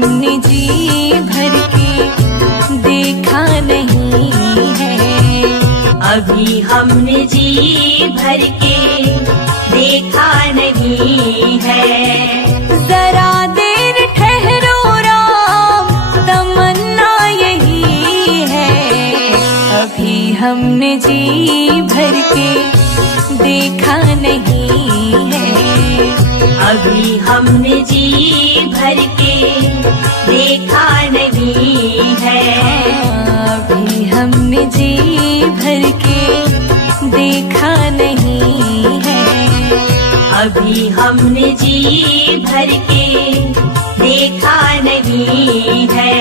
हमने जी भर के देखा नहीं है। अभी हमने जी भर के देखा नहीं है। जरा देर ठहरो राम, तमन्ना यही है। अभी हमने जी भर के देखा नहीं है। अभी हमने जी भर के देखा नहीं है। अभी हमने जी भर के देखा नहीं है। अभी हमने जी भर के देखा नहीं है।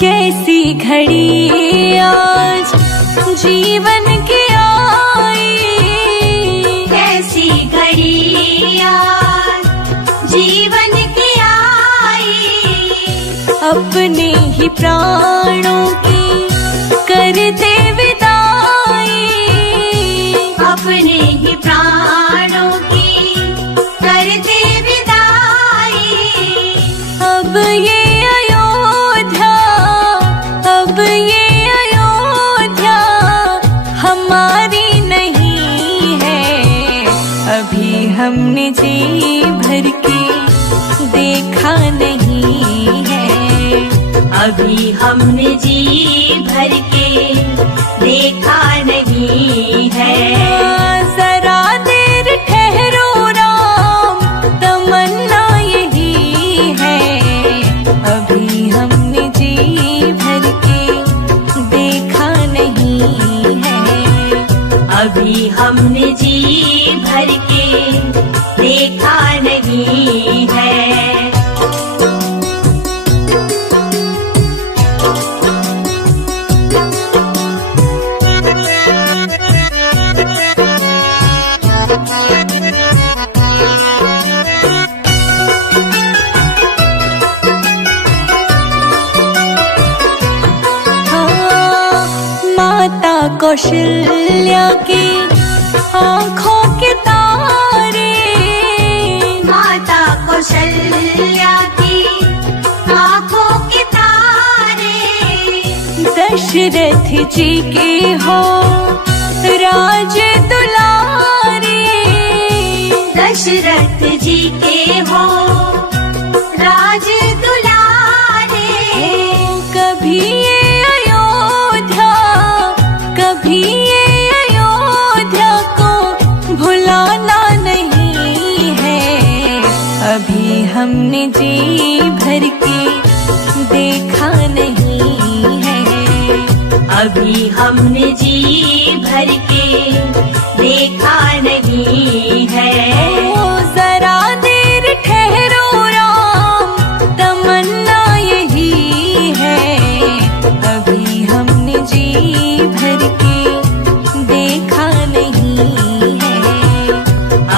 कैसी घड़ी आज जीवन की आई, कैसी घड़ी आज जीवन की आई। अपने ही प्राणों की करते विदाई, अपने ही प्राणों की करते विदाई। अब ये हमारी नहीं है। अभी हमने जी भर के देखा नहीं है। अभी हमने जी भर के देखा नहीं है। जरा देर ठहरो राम, तमन्ना यही है। अभी हमने जी भर के देखा नहीं है। अभी हमने जी भर के देखा नहीं है। माता कौशल्या की आँखों के तारे, माता कौशल्या की आँखों के तारे। दशरथ जी के हो राज दुलारे, दशरथ जी के हो राज दुलारे। कभी ये अयोध्या, कभी ये अयोध्या को भुलाना नहीं है। अभी हमने जी भर के देखा नहीं है। अभी हमने जी भर के देखा नहीं है। जरा देर ठहरो राम, तमन्ना यही है। अभी हमने जी भर के देखा नहीं है।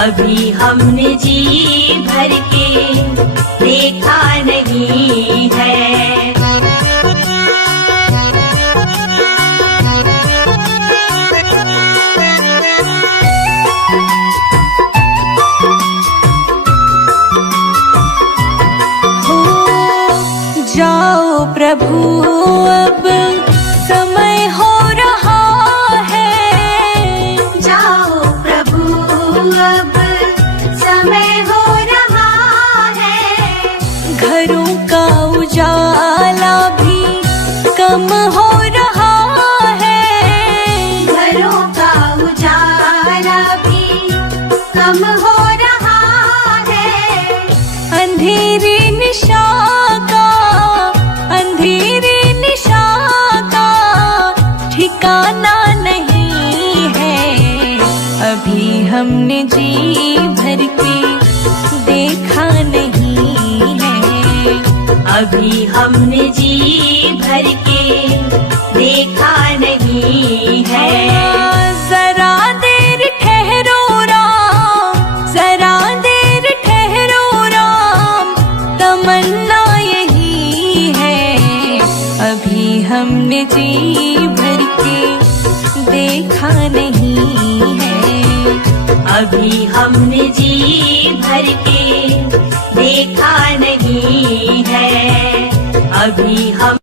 अभी हमने जी भर के देखा नहीं है। जाओ प्रभु अब समय हो रहा है। जाओ प्रभु अब समय हो रहा है। घरों का उजाला भी कम हो रहा है। घरों का उजाला भी कम हो रहा है। अंधेरी निशा का, अंधेरी निशा का ठिकाना नहीं है। अभी हमने जी भर के देखा नहीं है। अभी हमने जी भर के देखा नहीं है। जरा देर ठहरो राम, जरा देर ठहरो राम, तमन्ना यही है। हमने जी भर के देखा नहीं है। अभी हम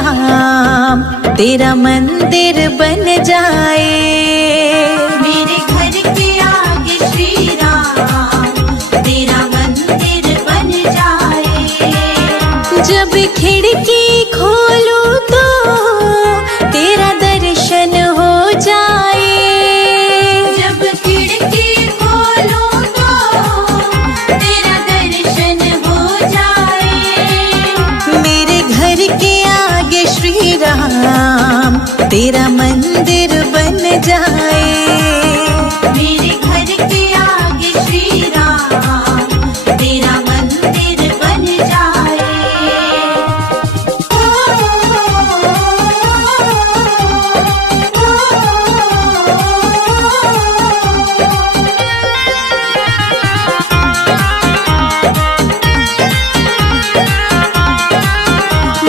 राम तेरा मंदिर बन जाए। मेरे घर के आगे श्री राम तेरा मंदिर बन जाए। जब खिड़की खोलूं तो तेरा दर्शन हो जाए। जब खिड़की खोलूं तो तेरा दर्शन हो जाए। मेरे घर के आगे श्री राम तेरा मंदिर बन जाए। मेरे घर के आगे श्री राम तेरा मंदिर बन जाए।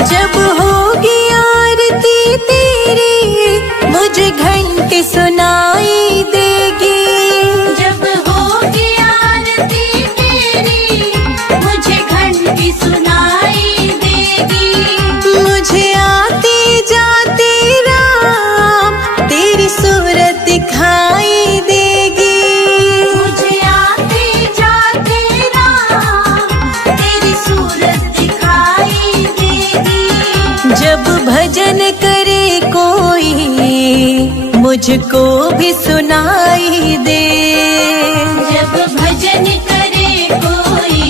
जब होगी आरती तेरी मुझे घंटी सुनाई देगी। जब होगी आरती तेरी मुझे घंटी सुनाई देगी। मुझे आते जाते राम तेरी सूरत दिखाई देगी। मुझे आते जाते राम तेरी सूरत दिखाई देगी। जब भजन करे कोई मुझको भी सुनाई दे। जब भजन करे कोई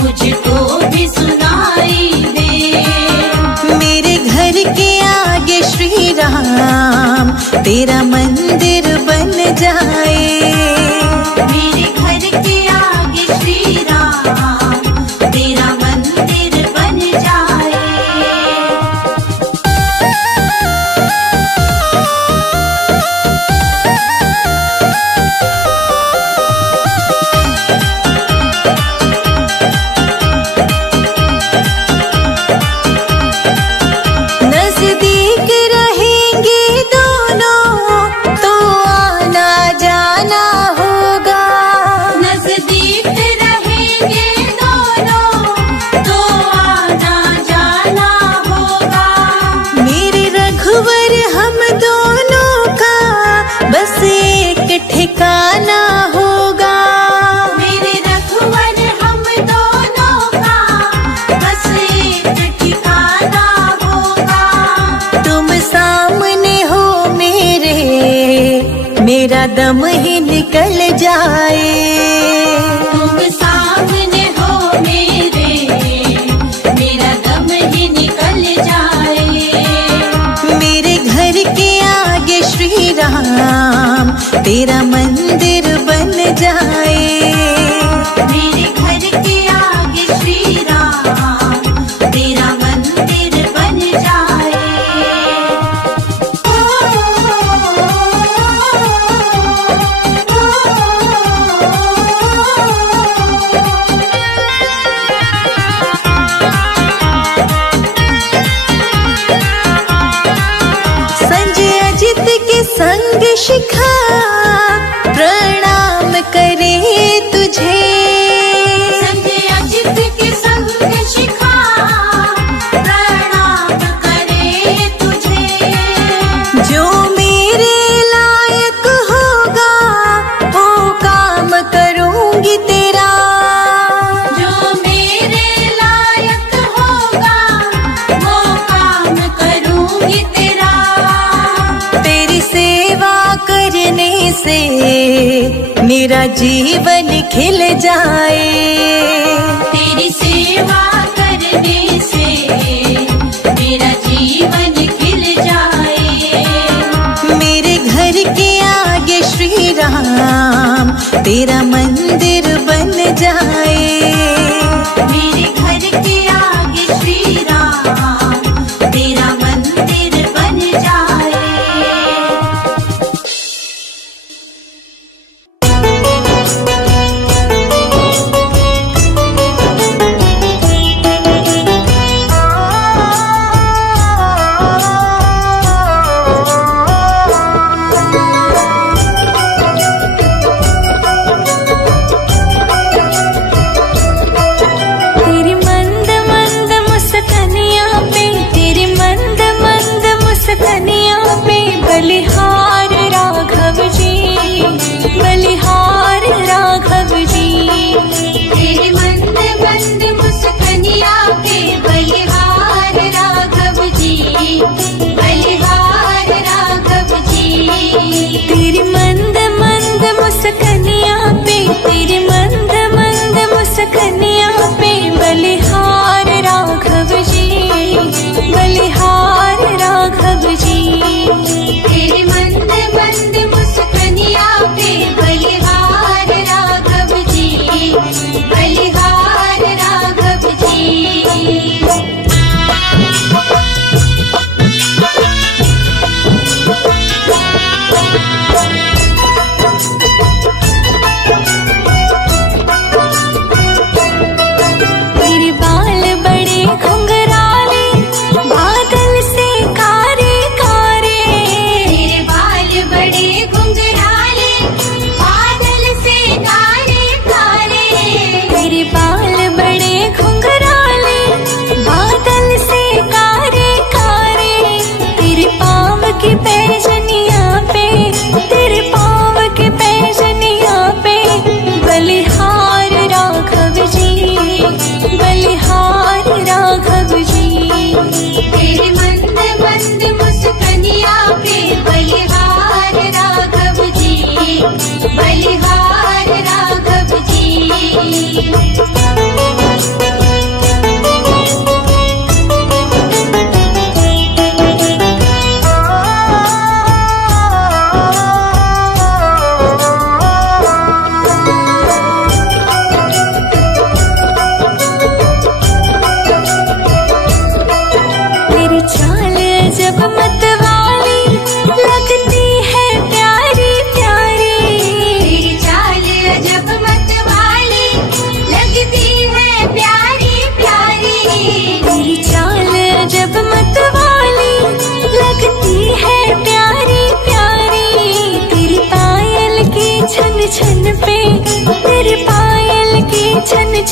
मुझको भी सुनाई दे। मेरे घर के आगे श्री राम तेरा मंदिर बन जाए। मेरे घर के आगे श्री राम तेरा मंदिर बन जाए। नजदीक रहेंगे दोनों तो आना जाना होगा। नजदीक रहेंगे दोनों तो आना जाना होगा। मेरे रघुवर हम दोनों का बस एक ठिकाना होगा। मेरे रघुवर हम दोनों का बस एक ठिकाना होगा। तुम सामने हो मेरा दम ही निकल जाए। तुम सामने हो मेरा दम ही निकल जाए। मेरे घर के आगे श्री राम तेरा मंदिर बन जाए। मेरे घर के आगे श्री राम तेरा मंदिर बन जाए। संजय अजित के संग शिखा प्रणाम करे तुझे। संजय अजित के संग शिखा प्रणाम करे तुझे। जो मेरे लायक होगा वो काम करूंगी तेरा। जो मेरे लायक होगा वो काम करूंगी तेरा। तेरी सेवा करने से मेरा जीवन खिल जाए। तेरी सेवा करने से मेरा जीवन खिल जाए। मेरे घर के आगे श्री राम तेरा मंदिर बन जाए। मेरे घर के आगे श्री राम तेरा मंदिर बन जाए।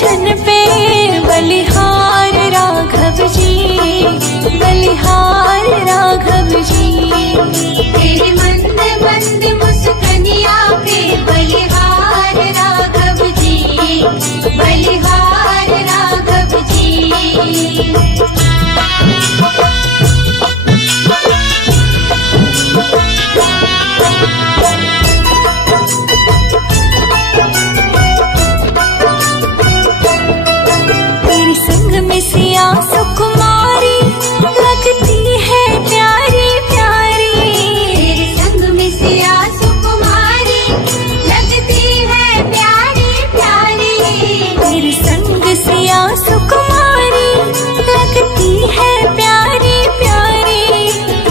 छन पे बलिहार राघव जी, बलिहार राघव जी। तेरे मंद मंद मुस्कनिया पे बलिहार राघव जी, बलिहार राघव जी। तेरे संग में सिया सुकुमारी लगती है प्यारी प्यारी। तेरे संग में सिया सुकुमारी लगती है प्यारी प्यारी। तेरे संग सिया सुकुमारी लगती है प्यारी प्यारी।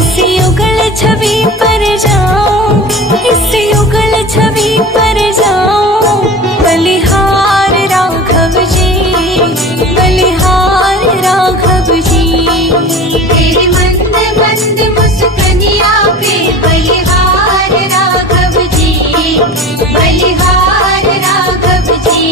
इस युगल छवि पर जाओ, इस युगल छवि पर जाओ, बलिहार राघव जी, बलिहार राघव जी। तेरे मंद मंद मुस्कनिया पे बलिहार राघव जी, बलिहार राघव जी।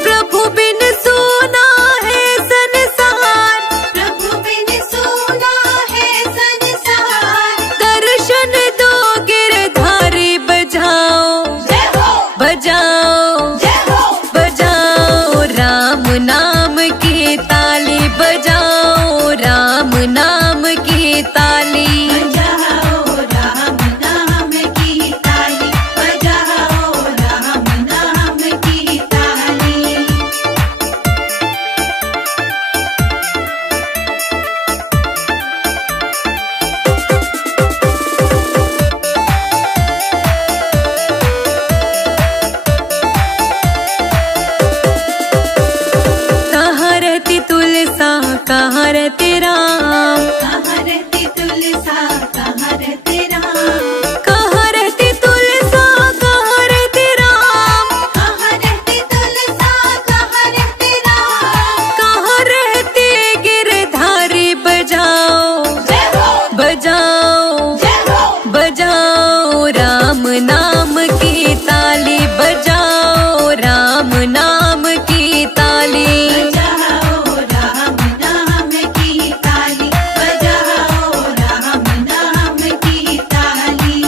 प्रभु बिन सोना है संसार, प्रभु बिन सोना है संसार। दर्शन दो गिरधारी बजाओ, जय हो, बजाओ, जय हो। बजाओ राम नाम की ताली, बजाओ राम नाम की ताली। बजाओ राम नाम की ताली, बजाओ राम नाम की ताली। कहाँ रहती तुलसा, कहाँ रहते राम, कहाँ रहती तुलसा, कहाँ रहते राम। कहाँ रहती तुलसा, कहाँ रहते राम, कहाँ रहती तुलसा, कहाँ रहते राम। कहाँ रहते गिरधारी बजाओ, जय हो, बजाओ, जय हो। बजाओ राम नाम की ताली, बजाओ राम नाम की ताली। बजाओ राम नाम की ताली, बजाओ राम नाम की ताली।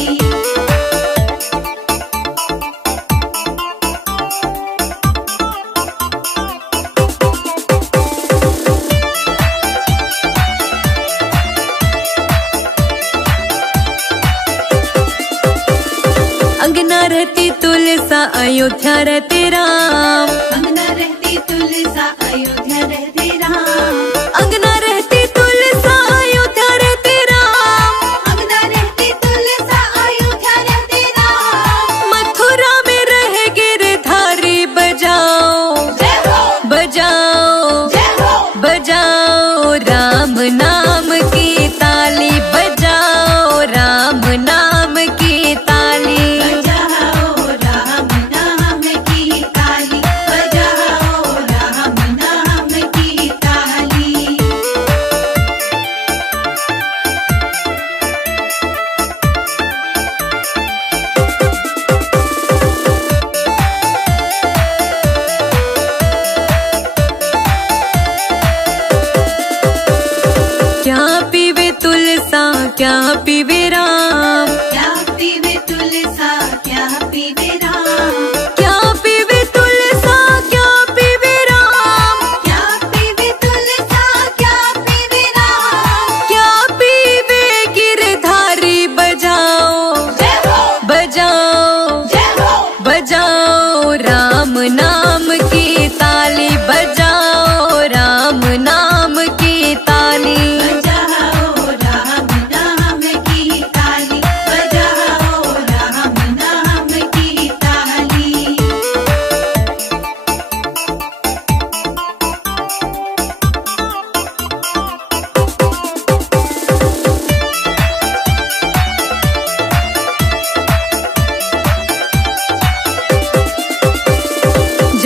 अंगना रहती तुलसा, अयोध्या रहते राम, अंगना रहती तुलसा, अयोध्या रहते राम। अंगना रहती तुलसा, अयोध्या रहते राम। अंगना रहती तुलसा, अयोध्या रहते राम। मथुरा में रहे गिरधारी बजाओ, जय हो, बजाओ, जय हो। बजाओ राम नाम की ताली, बजाओ राम नाम की ताली। बजाओ राम नाम की ताली,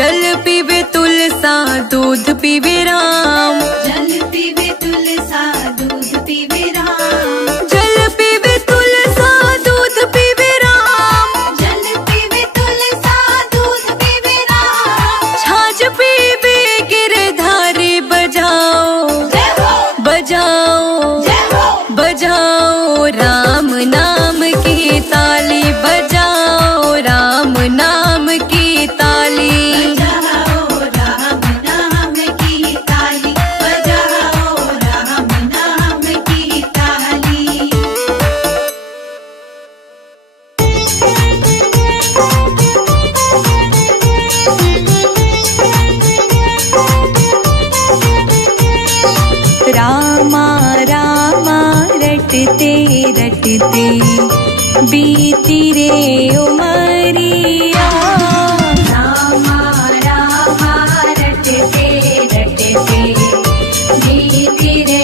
जल पीवे तुलसा दूध पीवे राम। जल पीवे तुलसा दूध पीवे राम। जल पीवे तुलसा दूध पीवे राम। जल पीवे तुलसा दूध पीवे राम। छाछ पीवे गिरधारी बजाओ जय हो बजाओ जय हो बजाओ राम नाम की ताली बजाओ राम नाम की ताली। बजाओ राम नाम की ताली। बजाओ राम नाम की ताली। रामा रामा रटते रटते बीती रे उमरिया। रामा रामा रटते रटते बीती रे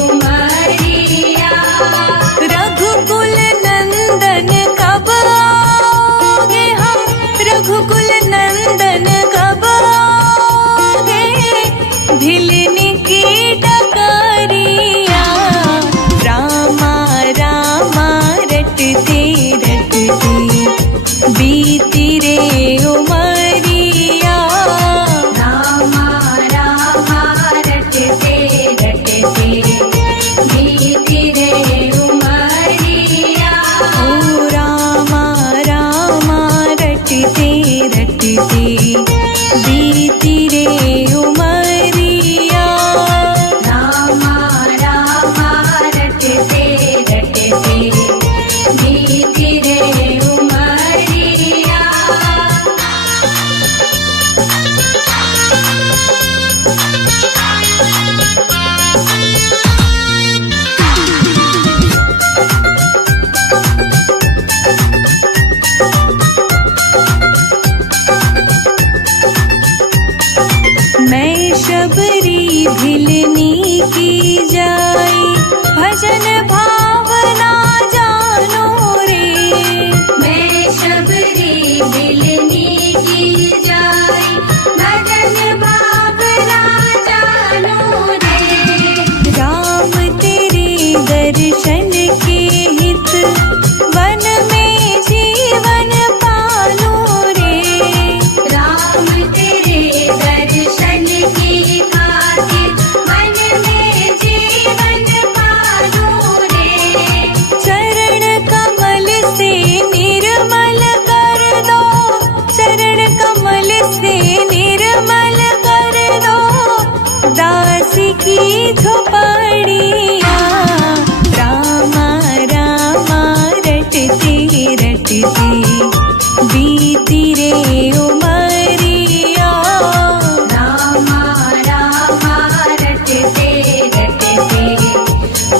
उमरिया। रघुकुल नंदन कब आओगे हम, रघुकुल नंदन कब आओगे, भिलने की डगरिया। रामा रामा रटते रटते बीती रे उमरिया। रामा रामा रटते रटते बीती रे उमरिया। ओ रामा रामा रटते रटते बीती रे उमरिया। रामा रामा रटते रटते बीती रे उमरिया। मैं शबरी भिलनी की जाई, भजन भावना जानो रे। मैं शबरी भिलनी की जाई, भजन भावना जानो रे। राम तेरे दर्शन के हित, वन में जीवन पालो रे। राम तेरे दर्शन की खातिर मन में जीवन पालो रे। चरण कमल से निर्मल कर दो, चरण कमल से निर्मल कर दो, दास की झोपड़िया। रामा रामा रटते रटते बीती रे उमरिया। रामा रामा रटते रटते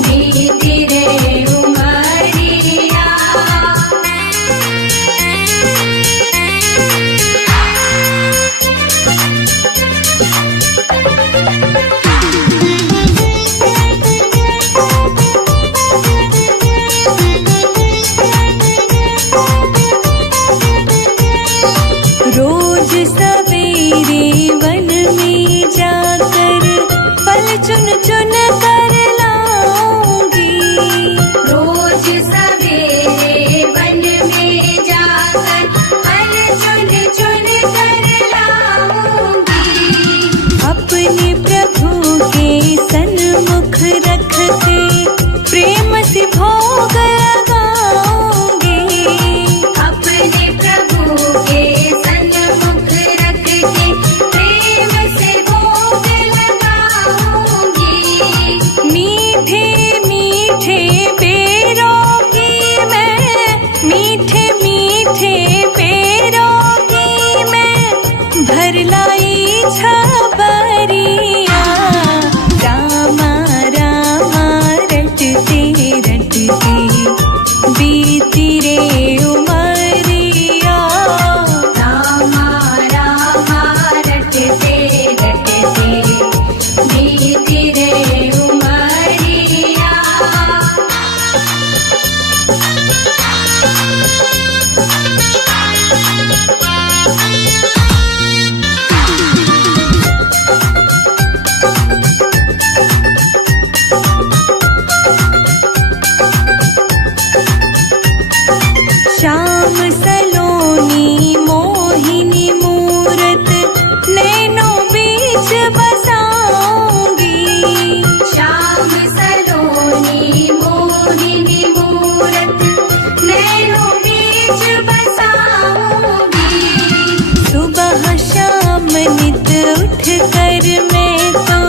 बीती रे उमरिया। रोज सवेरे वन में जाकर फल चुन चुन कर लाऊंगी। रोज सवेरे वन में जाकर फल चुन चुन कर लाऊंगी। अपने प्रभु के सन्मुख रख के प्रेम से भोग लगाऊंगी। अपने प्रभु के सन्मुख रख के प्रेम से भोग लगाऊंगी। मीठे मीठे पेरों की मैं, मीठे मीठे पेरों की मैं भर लाई छबरिया। रामा रामा रटते रटते बीती रे उमरिया। रामा रामा रटते रटते बीती रे उमरिया। नित उठ कर मैं तो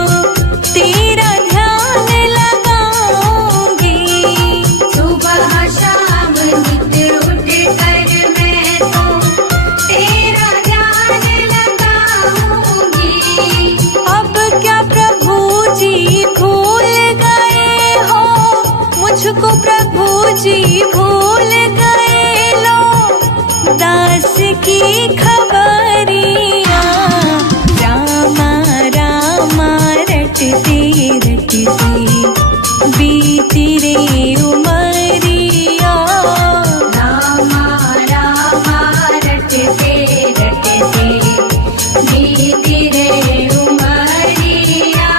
तेरा ध्यान लगाऊंगी। सुबह शाम नित उठ कर मैं तो तेरा ध्यान लगाऊंगी। अब क्या प्रभु जी भूल गए हो मुझको, प्रभु जी भूल गए लो दास की खबरिया। रामा रामा रटते रटते बीती रे उमरिया। रामा रामा रटते रटते बीती रे उमरिया।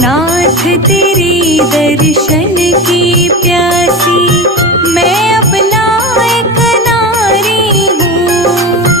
नाथ तेरे दर्शन की प्यासी मैं अपना एक नारी हूँ।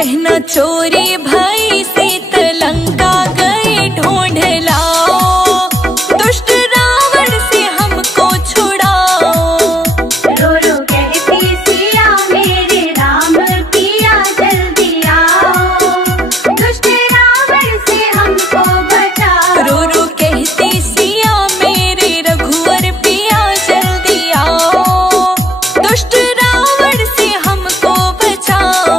गहना चोरी भई सीत लंका गए ढूंढ लाओ, दुष्ट रावण से हमको छुड़ाओ। रो रो कहती सिया मेरे राम पिया जल्दी आओ, दुष्ट रावण से हमको बचाओ। रो रो कहती सिया मेरे रघुवर पिया जल्दी आओ, दुष्ट रावण से हमको बचाओ।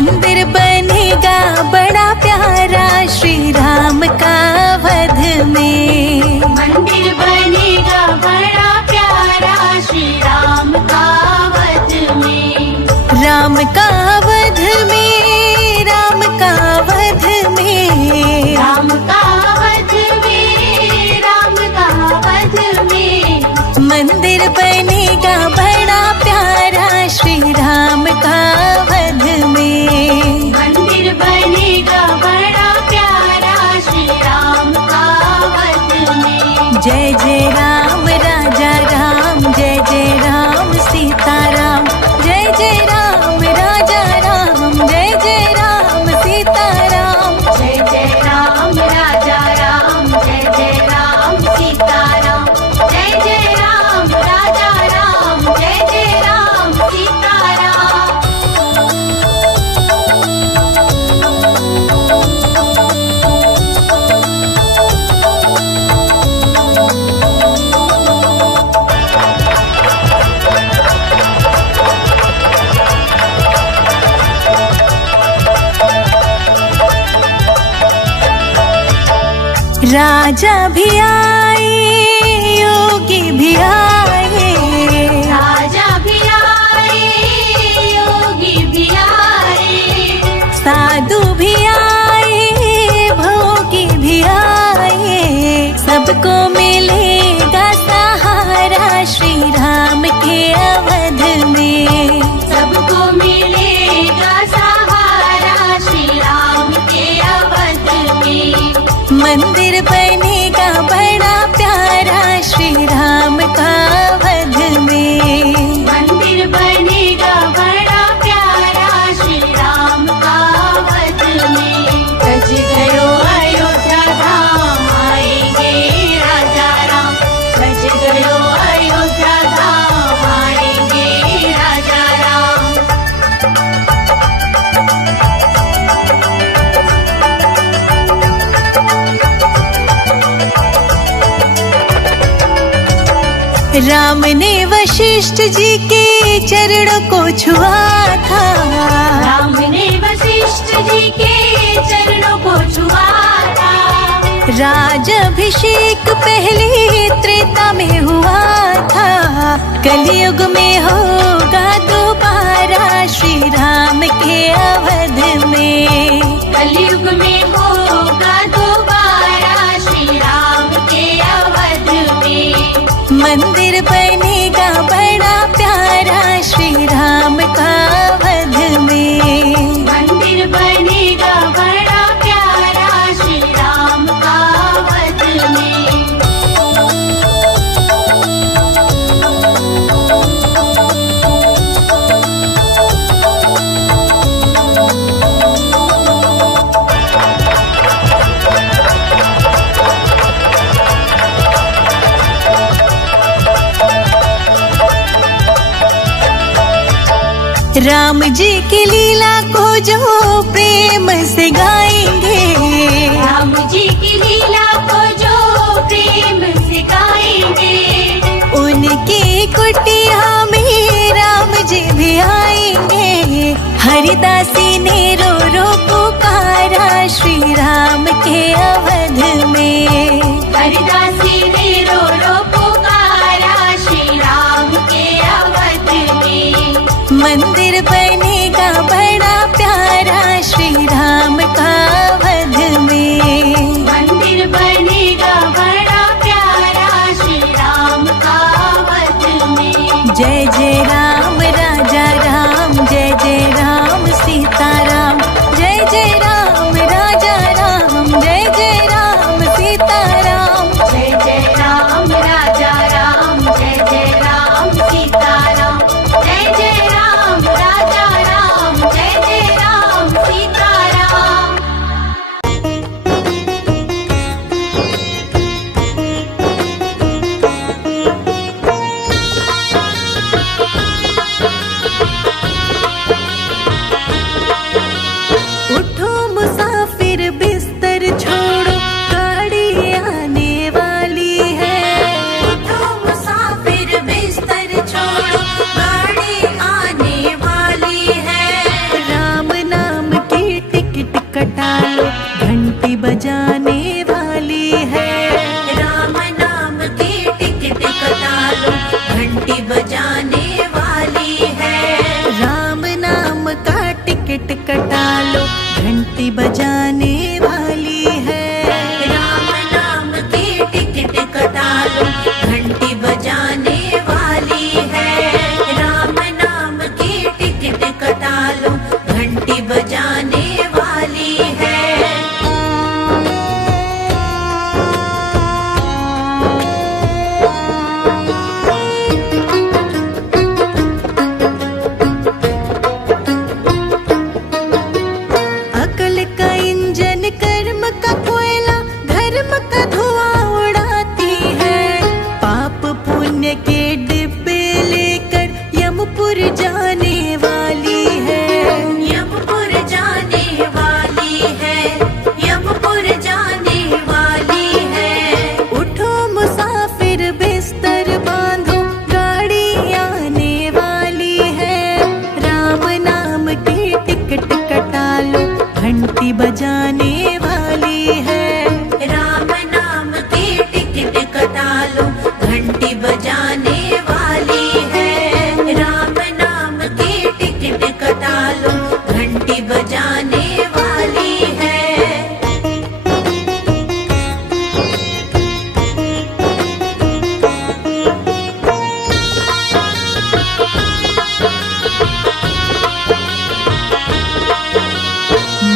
मंदिर बनेगा बड़ा प्यारा श्री राम का वध में। मंदिर बनेगा बड़ा प्यारा श्री राम का वध में। राम का वध में, राम का वध में, राम का वध में, राम का वध में। मंदिर बनेगा बड़ा प्यारा श्री राम का वध में। मंदिर बनेगा बड़ा प्यारा श्री राम का वध में। जय जय राम राजा राम, जय जय राम सीता राम, जय जय राम राजा राम, जय जय राम सीता राम। जय जय राम राजा राम, जय जय राम सीता राम, जय जय राम राजा राम, जय जय राम सीता राम। राजा भी आए, योगी भी आए, राजा भी आए, योगी भी आए, साधु भी आए, भोगी भी आए। सबको मिलेगा सहारा श्री राम के अवध में। सबको मिलेगा सहारा श्री राम के अवध में। मंदिर बनेगा बड़ा प्यारा श्री राम का वध में। मंदिर बनेगा बड़ा प्यारा श्री राम का वध में। सज गयो अयोध्या धाम, आएंगे राजा राम। सज गयो अयोध्या धाम, आएंगे राजा राम। राम ने वशिष्ठ जी के चरणों को छुआ था। राम ने वशिष्ठ जी के चरणों को छुआ था। राजाभिषेक पहले त्रेता में हुआ था। कलयुग में होगा दोबारा श्री राम के अवध में। कलयुग में होगा दोबारा श्री राम के अवध में। मंदिर बनेगा बड़ा प्यारा श्री राम का वध में। मंदिर बनेगा बड़ा प्यारा श्री राम का वध में। राम जी की लीला को जो प्रेम से गाएंगे, राम जी की लीला को जो प्रेम से गाएंगे, उनकी कुटिया में राम जी भी आएंगे। हरिदासी ने रो रो पुकारा श्री राम के अवध में। हरिदासी ने रो रो पुकारा श्री राम के अवध में। मंदिर बनेगा बड़ा प्यारा श्री राम का वध में। मंदिर बनेगा बड़ा प्यारा श्री राम का वध में। जय जय राम राजा राम, जय जय राम सीता राम, जय जय राम राजा राम, जय जय राम सीता राम। जय जय राम राजा राम, जय जय राम सीता राम, जय जय राम राजा राम, जय जय राम सीता राम। कटा लो, घंटी बजाने वाली है। राम नाम की टिकट कटा लो, घंटी बजाने वाली है। राम नाम की टिकट कटा लो, घंटी बजाने वाली है। अकल का इंजन, कर्म का कोयला, धर्म का धुआं उड़ाती है। पाप पुण्य के डिब्बे लेकर यमपुर जाने वाली है। यमपुर जाने वाली है, यमपुर जाने वाली है। उठो मुसाफिर बिस्तर बांधो, गाड़ी आने वाली है। राम नाम की टिकट कटा लो, घंटी बजाने वाली है। राम नाम की टिकट कटा लो, घंटी बजाने वाली है। राम नाम की टिकट कटा लो, घंटी बजाने वाली है।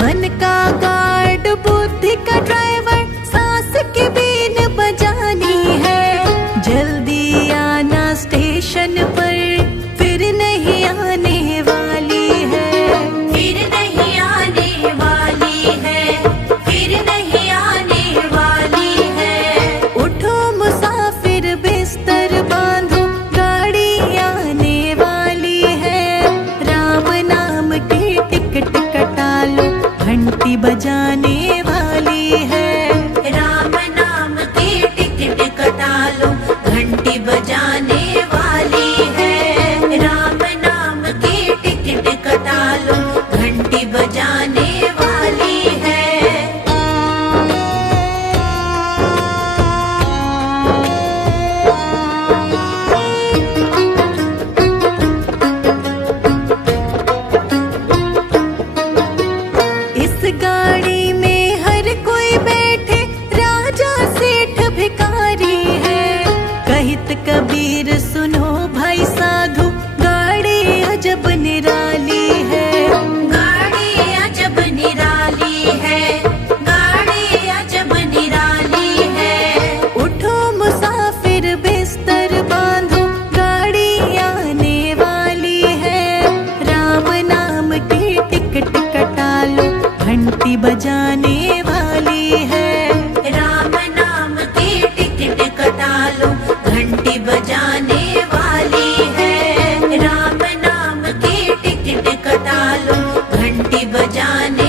मन का गार्ड, बुद्धि का ड्राइवर, सांस की बीन बजानी है। जल्दी आना स्टेशन पर, फिर नहीं आने वाली है। फिर नहीं आने वाली है, फिर नहीं आने वाली है। उठो मुसाफिर बिस्तर बांधो, गाड़ी आने वाली है। राम नाम की टिकट कटा लो, घंटी बजाने वाली है। राम नाम की टिकट कटा लो, घंटी बजाने वाली है। राम नाम की टिकट कटा लो, घंटी बजाने वाली है। इस गाड़ी में हर कोई बैठे, राजा सेठ भिखारी है। कहित कबीर सुनो भाई साधु, गाड़ी अजब निराली है। गाड़ी अजब निराली है, गाड़ी अजब निराली है। उठो मुसाफिर बिस्तर बांधो, गाड़ी आने वाली है। राम नाम की टिकट कटा लो, घंटी बजाने वाली है। राम नाम की टिकट कटा लो, घंटी बजाने वाली है। राम नाम की टिकट कटा लो, घंटी बजाने